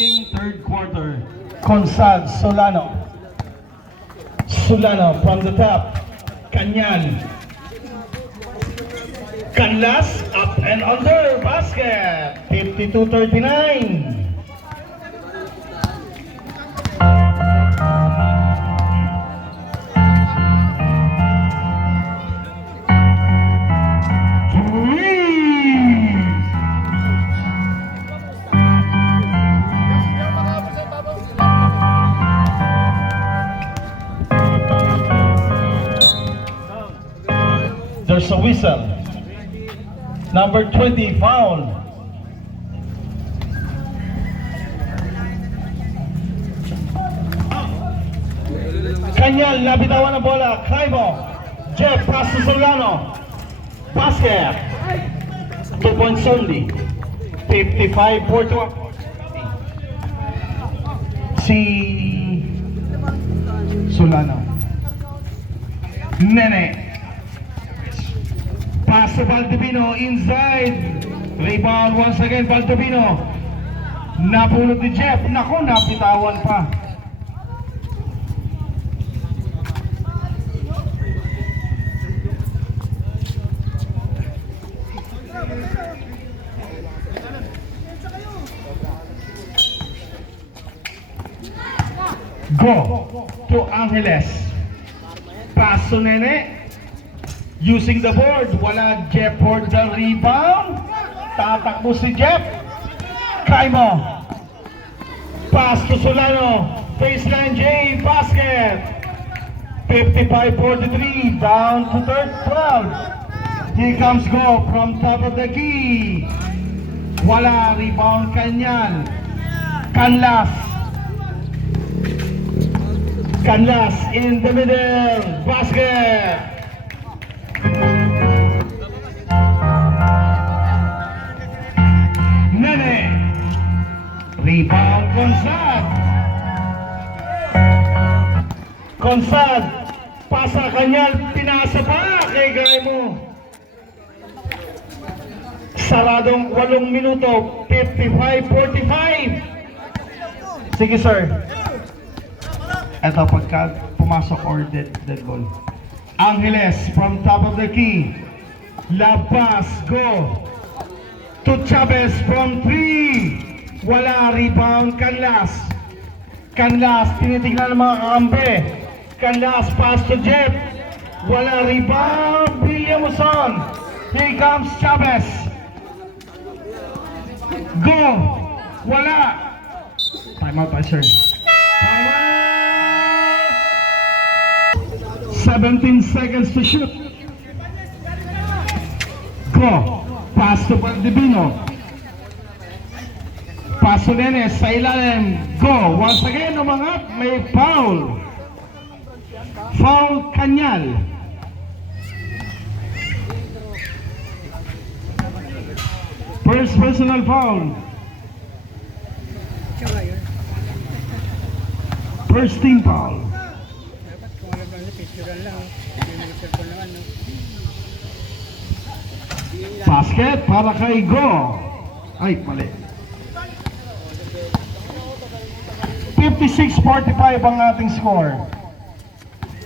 remaining third quarter. Consad, Solano. Solano from the top. Canyan. Canlas, up and under, basket. 52-39. There's a whistle. Number 20, foul. Kanyal, nabitawan ang bola. Climo. Jeff, pass to Solano. Basket. 2 points only. 55-41. Si Solano. Nene. Pass to Valdivino, inside. Rebound once again, Valdivino. Napulot ni Jeff. Naku, napitawan pa. Go to Angeles. Pass to Nene. Using the board, wala Jeff for the rebound. Tatakbo si Jeff. Kaimo. Pass to Solano. Baseline J, basket. 55-43, down to third 12. Here comes Go from top of the key. Wala, rebound Canyan. Canlas. Canlas in the middle, basket. Nene. Rebound Consad. Consad. Pasa Kanyal. Pinasa pa kay Gaimo. Saradong 8 minuto. 55-45. Sige sir. Ito pagka pumasok or dead ball. Angeles from top of the key. Labas, go to Chavez from 3. Wala, rebound Canlas. Canlas, tinitignan ng mga kakampi. Canlas, pass to Jeff. Wala, rebound Williamson. Here comes Chavez. Go. Wala. Time out by sir. Time out. 17 seconds to shoot. Go. Pass to Valdivino. Pass to Nene sa ilalim. Go. Once again, umangat. May foul. Foul Kanyal. First personal foul. First team foul. Basket para kay Go. Ay, mali. 56-45 ang ating score.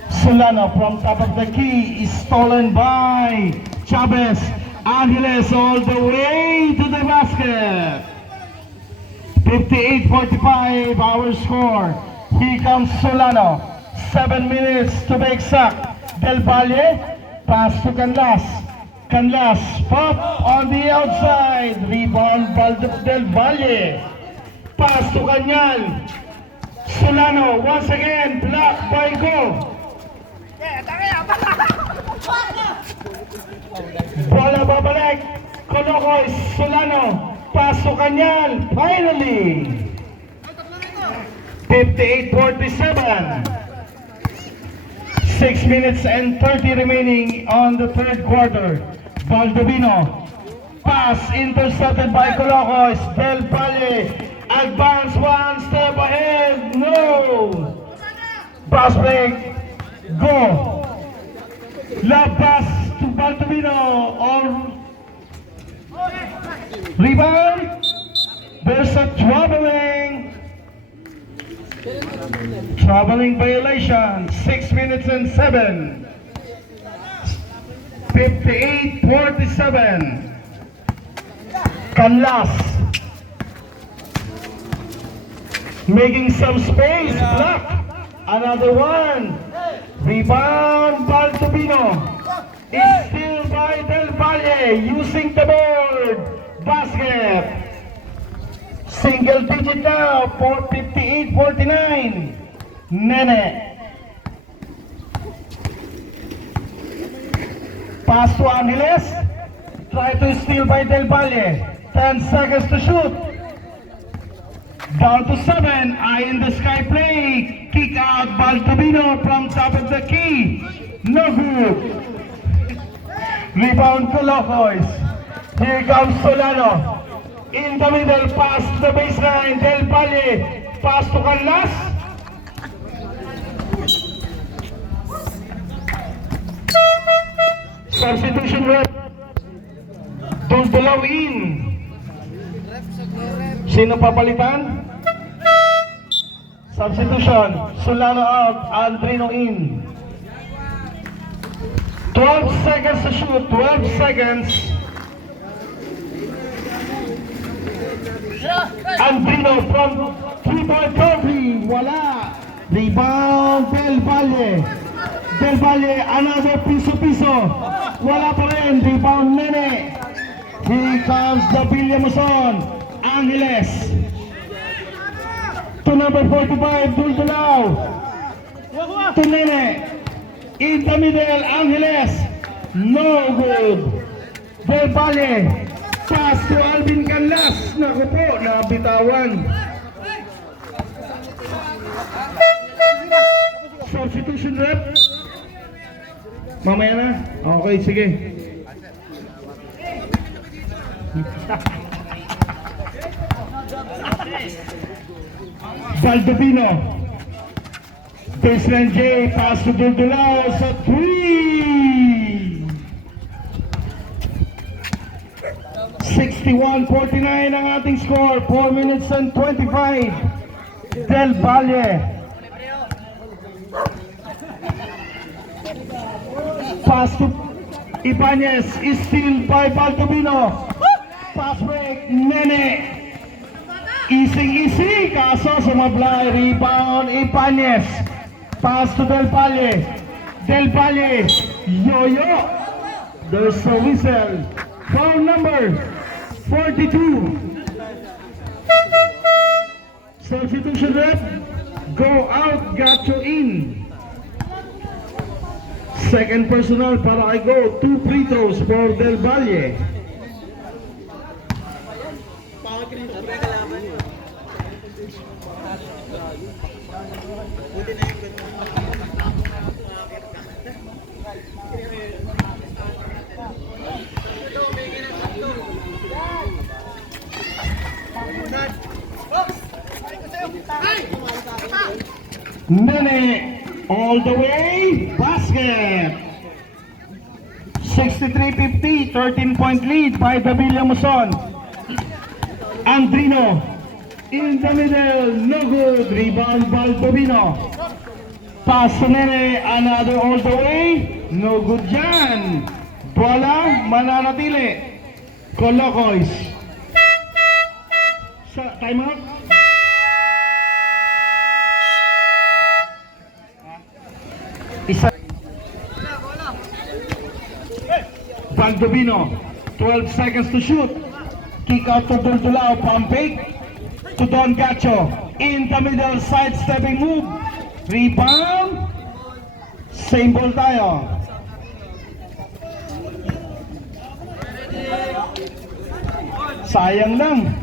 Solano from top of the key is stolen by Chavez. Angeles all the way to the basket. 58-45 our score. Here comes Solano. 7 minutes to be exact. Del Valle, pass to Canlas. Canlas, pop on the outside. Rebound Del Valle. Pass to Canyan. Solano, once again, blocked by Go. Bola babalik. Colocoy, Solano. Pass to Canyan. Finally. 58-47. 6 minutes and 30 remaining on the third quarter. Valdivino. Pass intercepted by Colocoy. Del Valle. Advance one step ahead. No. Pass break. Go. La pass to Valdivino. Or rebound. There's a traveling Traveling violation, 6 minutes and 7. 58-47. Canlas. Making some space, block. Another one. Rebound, Baltubino. Is still by Del Valle, using the board. Basket. Single digit now, 58-49. Nene. Pass to Angeles. Try to steal by Del Valle. 10 seconds to shoot. Down to 7. Eye in the sky play. Kick out Baltubino from top of the key. No good. Rebound to Locoys. Here comes Solano. In the middle, pass to the baseline. Del Valle. Pass to Canlas. Substitution rep. Dultulaw in. Sino papalitan? Substitution. Solano out. Andrino in. 12 seconds to shoot. 12 seconds. Andrino from 3-point country. Wala. Rebound Del Valle. Del Valle, another piso-piso. Wala pa rin. Rebound Nene. Here comes the Villamuson. Angeles. To number 45, Dultulaw. To Nene. In the middle, Angeles. No good. Del Valle. Pass to Alvin Canlas. Naku po, nabitawan. Substitution rep. Mamaya na? Okay, sige. Baltubino. Baseline J, pass to Dultulaw sa 3. 61-49 ang ating score. 4 minutes and 25. Del Valle. Pass to Ibanez. Is still by Baltubino. Pass break. Nene. Easy. Kaso sumablay. Rebound. Ibanez. Pass to Del Valle. Del Valle. Yo-yo. There's a whistle. Foul number 42. Substitution rep. Go out. Got you in. Second personal para kay Go. 2 free throws for Del Valle. Nene all the way, basket. 63-50, 13-point lead by the Villamuson. Andrino in the middle, no good. Rebound Baltubino. Pass to Nene, another all the way, no good dyan. Bola, mananatili. Colocoys. Sa timeout. Isa. Baltubino, 12 seconds to shoot. Kick out to Dultulaw, pump fake to Don Gacho. In the middle, sidestepping move. Rebound. Same ball tayo. Sayang lang.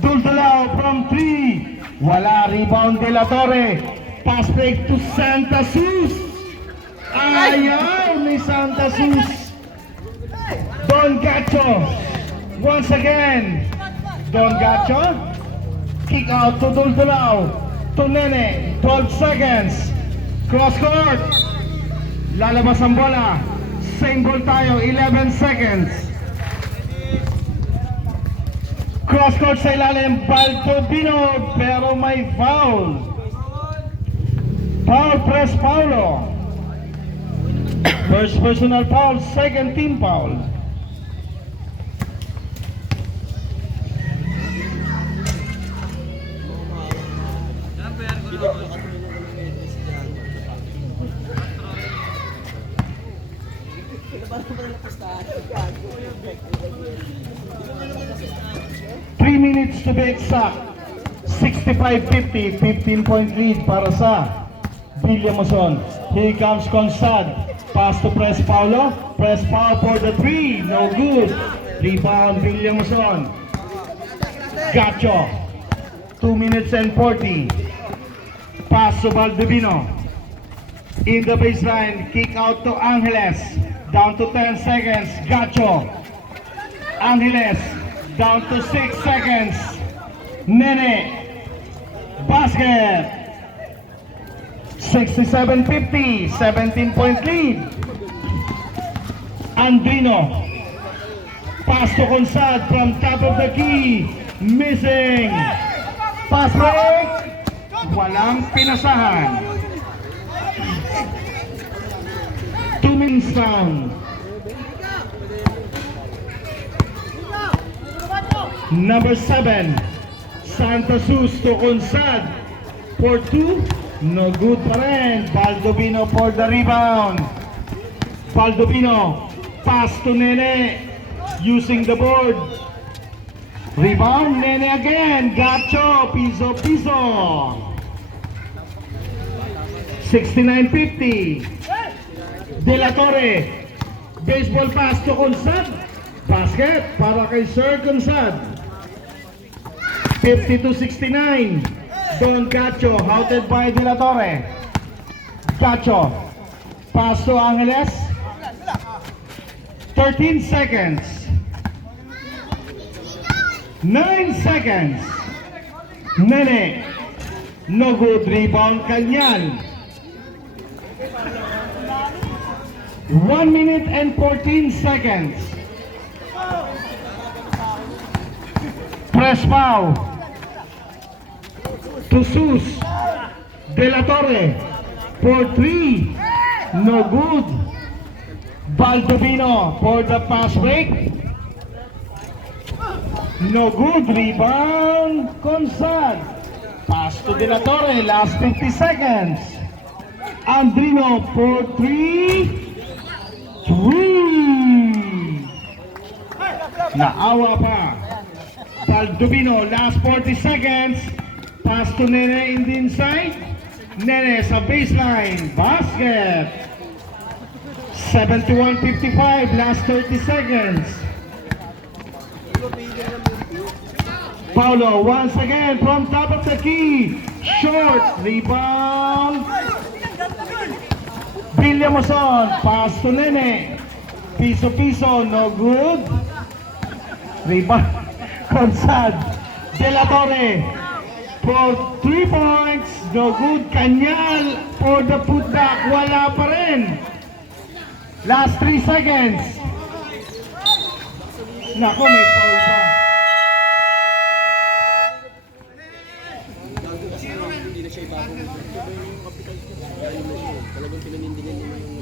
Dultulaw from 3. Wala, rebound De La Torre. Pass break to Santa Sus. Ayaw ni Santa Sus. Don Gacho. Once again. Don Gacho. Kick out to Dultulaw. To Nene. 12 seconds. Cross court. Lalabas ang bola. Same ball tayo. 11 seconds. Cross court sa ilalim. Baltubino. Pero may foul. Foul, press Paulo. First personal foul, second team foul. Three minutes to be exact. 65-50, 15-point lead para sa Villamuson. Here comes Consad. Pass to Press Paulo. Press Paulo for the three. No good. Rebound Villamuson. Gacho. 2 minutes and 40. Pass to Valdivino. In the baseline. Kick out to Angeles. Down to 10 seconds. Gacho. Angeles. Down to 6 seconds. Nene. Basket. 67-50. 17-point lead. Andrino. Pass to Consad from top of the key. Missing. Pass break. Walang pinasahan. 2 minutes down. Number 7, Santa Cruz to Consad for 2. No good pa rin. Baldovino for the rebound. Baldovino. Pass to Nene. Using the board. Rebound. Nene again. Gacho. Piso. 69-50. De La Torre. Baseball pass to Consad. Basket para kay Sir Consad. 52-69. Don Gacho, houted by De La Torre. Gacho. Pass to Angeles. 13 seconds. 9 seconds. Nene. No good. Rebound Kanyan. 1 minute and 14 seconds. Press foul. To Sus. De La Torre for 3. No good. Baldovino for the pass break. No good. Rebound. Consad. Pass to De La Torre. Last 50 seconds. Andrino for 3. Naawa pa. Baldovino, last 40 seconds. Pass to Nene in the inside. Nene sa baseline. Basket. 71-55, last 30 seconds. Paulo once again from top of the key. Short. Rebound. Villamuson. Pass to Nene. Piso. No good. Rebound. Consad. De La Torre for 3 points. No good. Kanyal for the putback. Wala pa rin. Last 3 seconds. Nako, may foul pa. Hindi na siya ibabong. Talagang pinanindingan niya yung